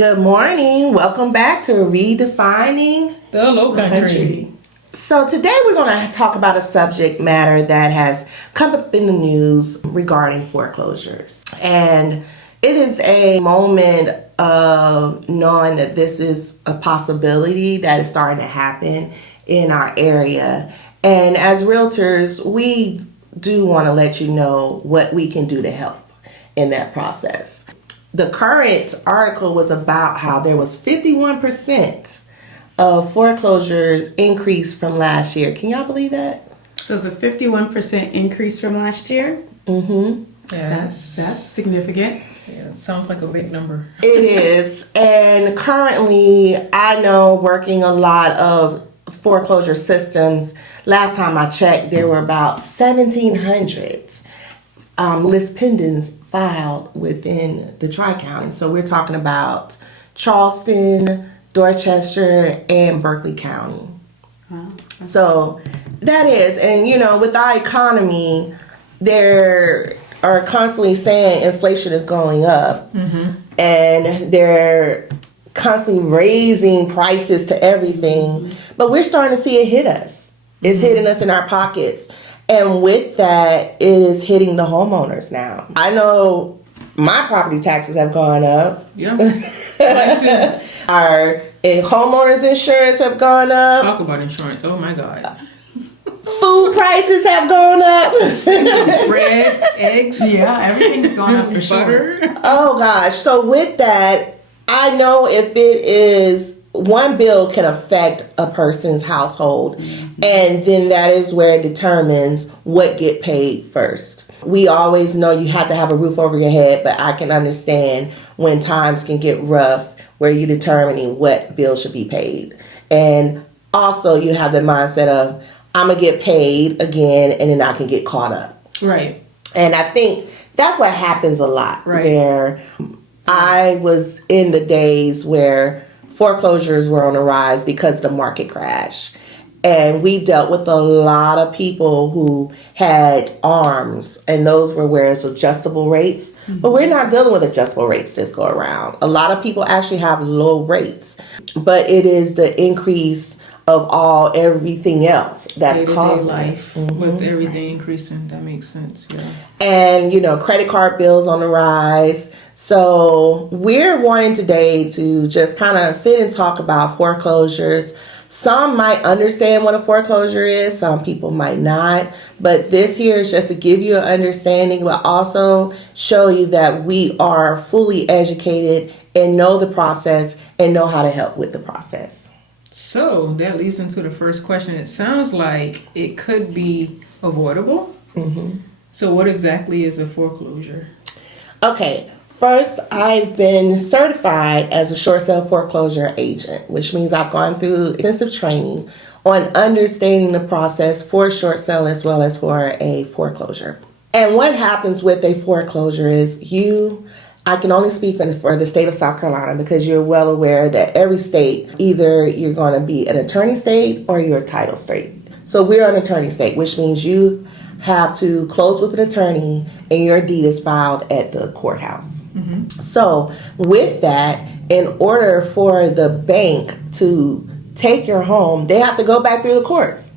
Good morning. Welcome back to Redefining the Low Country. So today we're going to talk about a subject matter that has come up in the news regarding foreclosures. And it is a moment of knowing that this is a possibility that is starting to happen in our area. And as realtors, we do want to let you know what we can do to help in that process. The current article was about how there was 51% of foreclosures increase from last year. Can y'all believe that? So it's a 51% increase from last year? Mm-hmm. Yeah, That's significant. Yeah, it sounds like a big number. It is. And currently, I know working a lot of foreclosure systems, last time I checked, there were about 1,700 list pendants filed within the Tri-County. So we're talking about Charleston, Dorchester, and Berkeley County. Wow. So that is, and you know, with our economy, there are constantly saying inflation is going up, and they're constantly raising prices to everything, but we're starting to see it hit us. It's hitting us in our pockets. And with that, it is hitting the homeowners now. I know my property taxes have gone up. Yeah. Our homeowners insurance have gone up. Talk about insurance. Oh my God. Food prices have gone up. Bread, eggs. Yeah, everything's going up for sure. Butter. Oh gosh. So with that, I know if it is one bill can affect a person's household, and then that is where it determines what get paid first. We always know you have to have a roof over your head, but I can understand when times can get rough where you're determining what bill should be paid. And also you have the mindset of, I'm going to get paid again and then I can get caught up. Right. And I think that's what happens a lot. Right. Where I was in the days where foreclosures were on the rise because of the market crash. And we dealt with a lot of people who had ARMs, and those were where it's adjustable rates. But we're not dealing with adjustable rates this go around. A lot of people actually have low rates, but it is the increase of everything else that's Day-to-day causing life it. with everything increasing. That makes sense. Yeah. And, you know, credit card bills on the rise. So we're wanting today to just kind of sit and talk about foreclosures. Some might understand what a foreclosure is. Some people might not. But this here is just to give you an understanding, but also show you that we are fully educated and know the process and know how to help with the process. So that leads into the first question. It sounds like it could be avoidable. So what exactly is a foreclosure? Okay. First, I've been certified as a short sale foreclosure agent, which means I've gone through extensive training on understanding the process for a short sale as well as for a foreclosure. And what happens with a foreclosure is I can only speak for the state of South Carolina because you're well aware that every state, either you're going to be an attorney state or you're a title state. So we're an attorney state, which means you have to close with an attorney and your deed is filed at the courthouse. So with that, in order for the bank to take your home, they have to go back through the courts.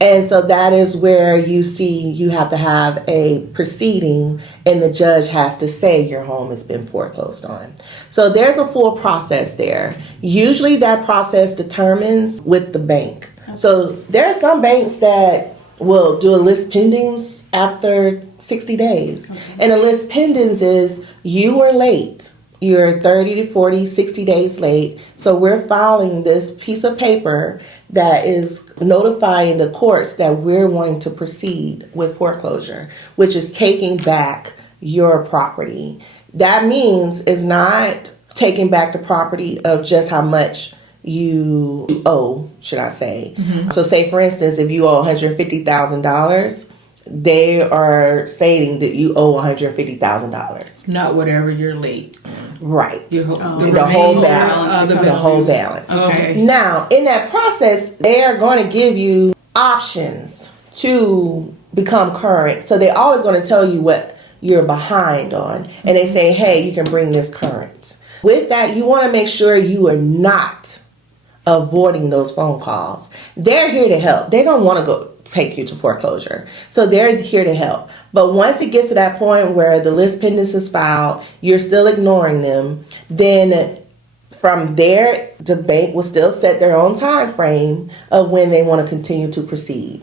And so that is where you see you have to have a proceeding and the judge has to say your home has been foreclosed on. So there's a full process there. Usually that process determines with the bank. So there are some banks that will do a list pendings after 60 days. Okay. And a list pendings is you were late. You're 30 to 40, 60 days late. So we're filing this piece of paper that is notifying the courts that we're wanting to proceed with foreclosure, which is taking back your property. That means it's not taking back the property of just how much you owe, should I say. So say, for instance, if you owe $150,000, they are stating that you owe $150,000. Not whatever you're late. Right. The whole balance. The whole balance. Okay. Now, in that process, they are going to give you options to become current. So they're always going to tell you what you're behind on. And they say, hey, you can bring this current. With that, you want to make sure you are not avoiding those phone calls. They're here to help. They don't want to go take you to foreclosure. So they're here to help. But once it gets to that point where the list pendants is filed, you're still ignoring them, then from there, the bank will still set their own time frame of when they want to continue to proceed.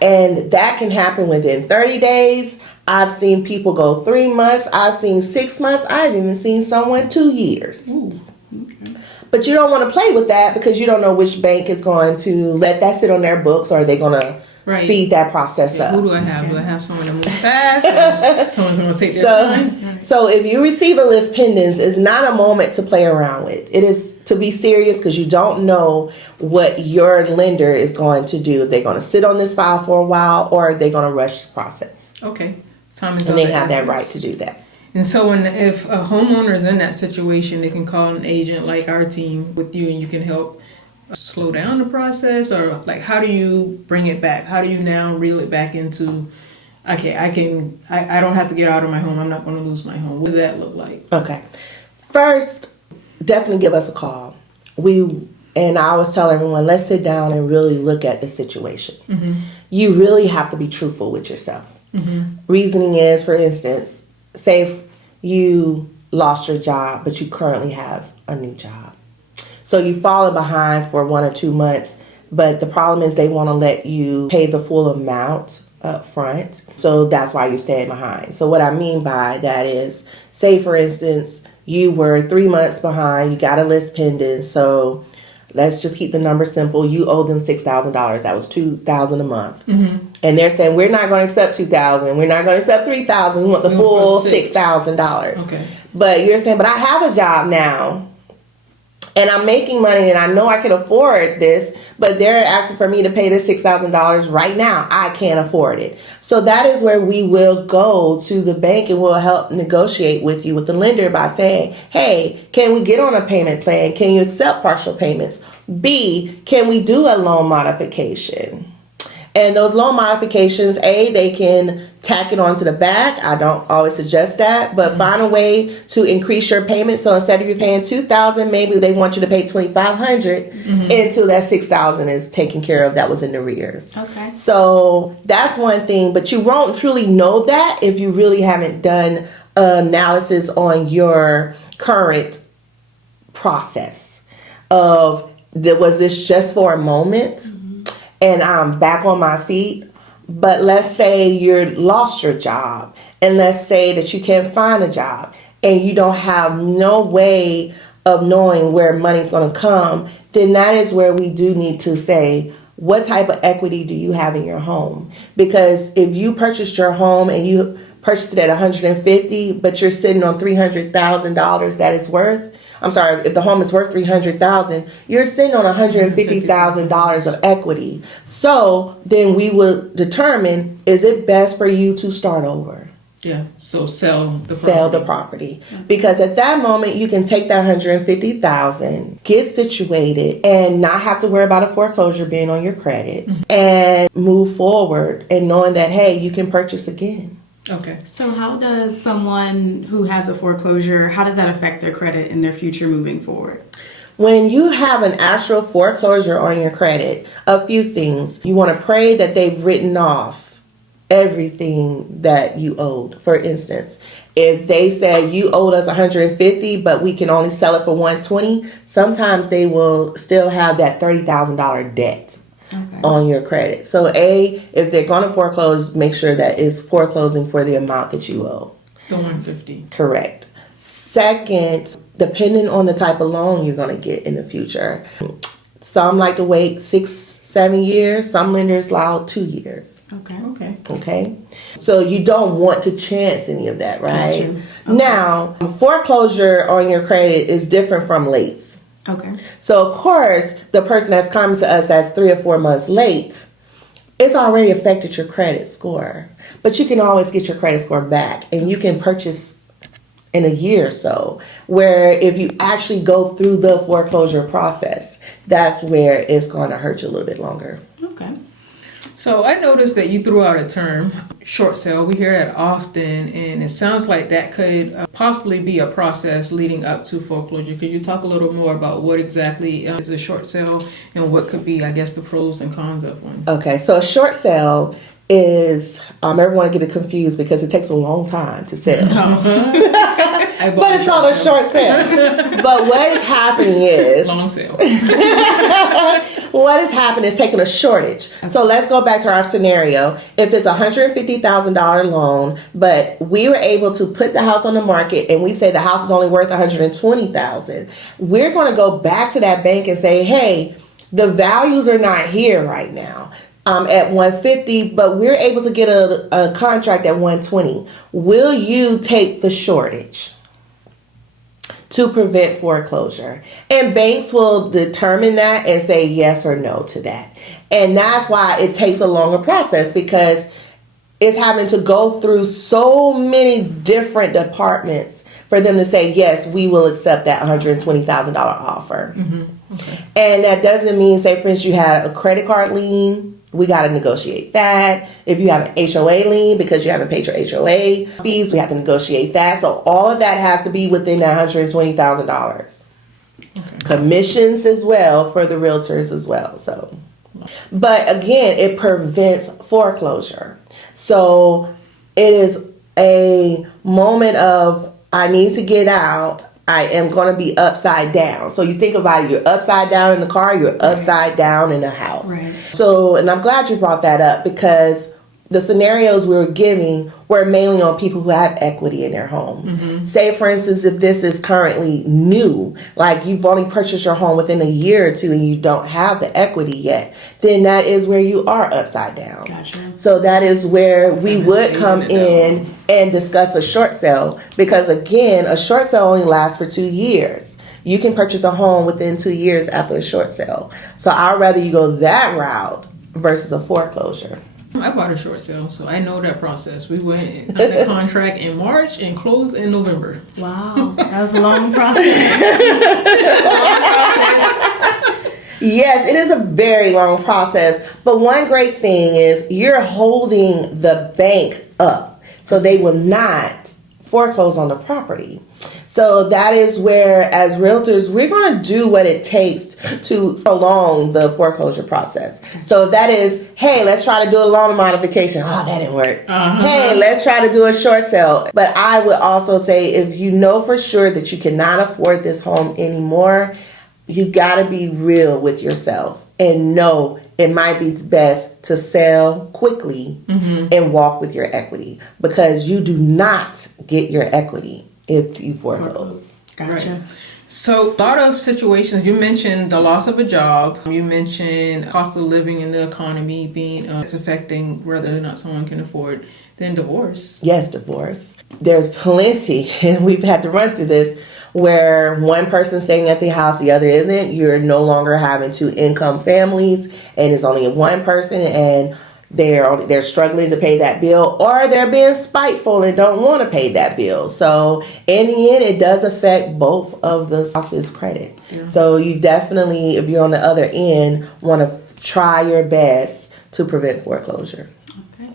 And that can happen within 30 days. I've seen people go 3 months. I've seen 6 months. I've even seen someone 2 years. Ooh, okay. But you don't want to play with that because you don't know which bank is going to let that sit on their books, or are they going to speed that process up. Who do I have? Do I have someone to move fast? Or someone's going to take their time? So if you receive a list pendants, it's not a moment to play around with. It is to be serious because you don't know what your lender is going to do. If they're going to sit on this file for a while, or are they going to rush the process. Okay. Time is and of they the have that essence. right to do that. And so if a homeowner is in that situation, they can call an agent like our team with you, and you can help slow down the process, or like how do you bring it back? How do you now reel it back into, okay, I don't have to get out of my home. I'm not going to lose my home. What does that look like? Okay. First, definitely give us a call. And I always tell everyone, let's sit down and really look at the situation. Mm-hmm. You really have to be truthful with yourself. Mm-hmm. Reasoning is, for instance, say you lost your job, but you currently have a new job. So you've fallen behind for 1 or 2 months, but the problem is they want to let you pay the full amount up front. So that's why you're staying behind. So what I mean by that is, say for instance, you were 3 months behind, you got a list pending. So let's just keep the number simple. You owe them $6,000. That was $2,000 a month. Mm-hmm. And they're saying, we're not going to accept $2,000. We're not going to accept $3,000. We want the full $6,000. Okay. But you're saying, but I have a job now, and I'm making money, and I know I can afford this, but they're asking for me to pay this $6,000 right now. I can't afford it. So that is where we will go to the bank, and we'll help negotiate with you, with the lender, by saying, hey, can we get on a payment plan? Can you accept partial payments? B, can we do a loan modification? And those loan modifications, A, they can tack it onto the back. I don't always suggest that, but find a way to increase your payment. So instead of you paying $2,000, maybe they want you to pay $2,500 until that $6,000 is taken care of. That was in arrears. Okay. So that's one thing, but you won't truly know that if you really haven't done analysis on your current process of, was this just for a moment? And I'm back on my feet. But let's say you lost your job, and let's say that you can't find a job, and you don't have no way of knowing where money's going to come. Then that is where we do need to say, what type of equity do you have in your home? Because if you purchased your home and you purchased it at $150,000, but you're sitting on $300,000 that it's worth. I'm sorry, if the home is worth $300,000, you're sitting on $150,000 of equity. So then we will determine, is it best for you to start over? Yeah. So sell the property. Sell the property. Because at that moment, you can take that $150,000, get situated, and not have to worry about a foreclosure being on your credit, and move forward and knowing that, hey, you can purchase again. Okay. So how does someone who has a foreclosure, how does that affect their credit in their future moving forward? When you have an actual foreclosure on your credit, a few things. You want to pray that they've written off everything that you owed. For instance, if they said you owed us $150,000, but we can only sell it for $120,000, sometimes they will still have that $30,000 debt. Okay. On your credit. So A, if they're going to foreclose, make sure that it's foreclosing for the amount that you owe. The $150,000. Correct. Second, depending on the type of loan you're going to get in the future. Some like to wait 6-7 years. Some lenders allow 2 years. Okay. So you don't want to chance any of that, right? Gotcha. Okay. Now, foreclosure on your credit is different from late. Okay. So, of course, the person that's coming to us that's 3 or 4 months late, it's already affected your credit score. But you can always get your credit score back, and you can purchase in a year or so. Where if you actually go through the foreclosure process, that's where it's going to hurt you a little bit longer. Okay. So I noticed that you threw out a term, short sale. We hear it often, and it sounds like that could possibly be a process leading up to foreclosure. Could you talk a little more about what exactly is a short sale and what could be, I guess, the pros and cons of one? Okay, so a short sale is, everyone get it confused because it takes a long time to sell. But it's called a short sale. But what is happening is... Long sale. What is happening is taking a shortage. So let's go back to our scenario. If it's a $150,000 loan, but we were able to put the house on the market and we say the house is only worth $120,000, we're going to go back to that bank and say, hey, the values are not here right now. At 150, but we're able to get a contract at 120. Will you take the shortage to prevent foreclosure? And banks will determine that and say yes or no to that. And that's why it takes a longer process, because it's having to go through so many different departments for them to say, yes, we will accept that $120,000 offer. Mm-hmm. Okay. And that doesn't mean, say, for instance, you had a credit card lien. We got to negotiate that. If you have an HOA lien because you haven't paid your HOA fees, we have to negotiate that. So all of that has to be within that $120,000. Okay. Commissions as well for the realtors as well. So, but again, it prevents foreclosure. So it is a moment of, I need to get out. I am going to be upside down. So you think about it, you're upside down in the car, you're upside down in the house. Right. So, and I'm glad you brought that up, because the scenarios we were giving were mainly on people who have equity in their home. Mm-hmm. Say, for instance, if this is currently new, like you've only purchased your home within a year or two and you don't have the equity yet, then that is where you are upside down. Gotcha. So that is where we would come in and discuss a short sale, because again, a short sale only lasts for 2 years. You can purchase a home within 2 years after a short sale. So I'd rather you go that route versus a foreclosure. I bought a short sale, so I know that process. We went under contract in March and closed in November. Wow, that was a long process. Yes, it is a very long process. But one great thing is you're holding the bank up, so they will not foreclose on the property. So that is where, as realtors, we're going to do what it takes to prolong the foreclosure process. So that is, hey, let's try to do a loan modification. Oh, that didn't work. Uh-huh. Hey, let's try to do a short sale. But I would also say, if you know for sure that you cannot afford this home anymore, you got to be real with yourself and know it might be best to sell quickly and walk with your equity, because you do not get your equity if you foreclose. Gotcha. Right. So a lot of situations, you mentioned the loss of a job, you mentioned cost of living in the economy being it's affecting whether or not someone can afford, then divorce. Yes, divorce. There's plenty, and we've had to run through this, where one person's staying at the house, the other isn't. You're no longer having 2 income families, and it's only one person, and they're struggling to pay that bill, or they're being spiteful and don't want to pay that bill. So in the end, it does affect both of the spouses' credit. Yeah. So you definitely, if you're on the other end, want to try your best to prevent foreclosure. Okay.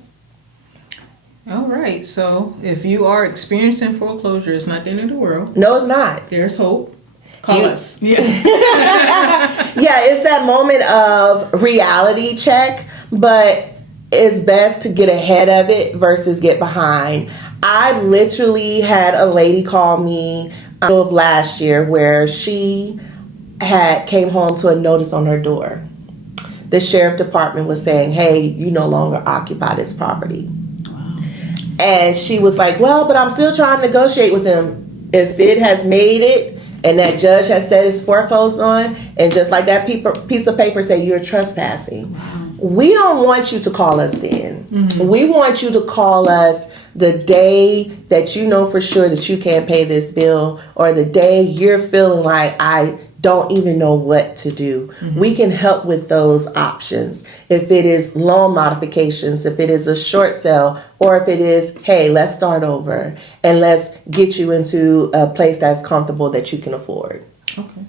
All right. So if you are experiencing foreclosure, it's not the end of the world. No, it's not. There's hope. Call us. Yeah. Yeah, it's that moment of reality check, but it's best to get ahead of it versus get behind. I literally had a lady call me of last year where she came home to a notice on her door. The sheriff department was saying, hey, you no longer occupy this property. Wow. And she was like, well, but I'm still trying to negotiate with him. If it has made it and that judge has said it's foreclosed on, and just like that piece of paper say you're trespassing. Wow. We don't want you to call us then. Mm-hmm. We want you to call us the day that you know for sure that you can't pay this bill, or the day you're feeling like I don't even know what to do. Mm-hmm. We can help with those options. If it is loan modifications, if it is a short sale, or if it is, hey, let's start over and let's get you into a place that's comfortable that you can afford. Okay.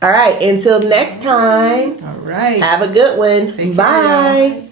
All right. Until next time. All right. Have a good one. Take care, bye. y'all.